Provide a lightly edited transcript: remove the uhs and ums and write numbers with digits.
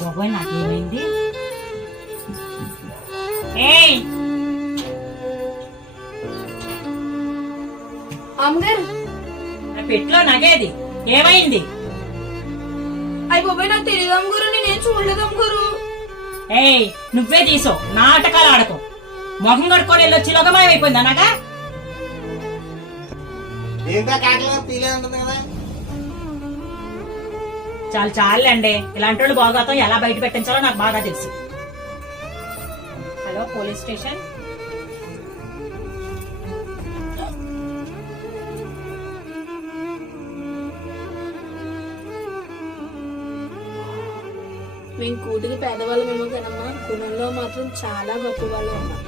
బాబోయ్ నాకేమైంది? ఏయ్ అమ్మగారు, నా పెట్లో నగేది ఏమైంది? అయ్యి బాబాయ్ నాకు తెలియదు అమ్మగారు, నేనేం చూడలేదు అమ్మగారు. ఏయ్ నువ్వే తీసో, నాటకాలు ఆడకు. మొహం కడుక్కొని వెళ్ళొచ్చి లోకమాయమైపోయింది అనగా. చాలు చాలండి, ఇలాంటి వాళ్ళు బాగోతాం ఎలా బయట పెట్టించాలో నాకు బాగా తెలుసు. Hello police station. మేము కూటికి పేదవాళ్ళమేమో కదమ్మా, గుణంలో మాత్రం చాలా గొప్ప వాళ్ళు అమ్మా.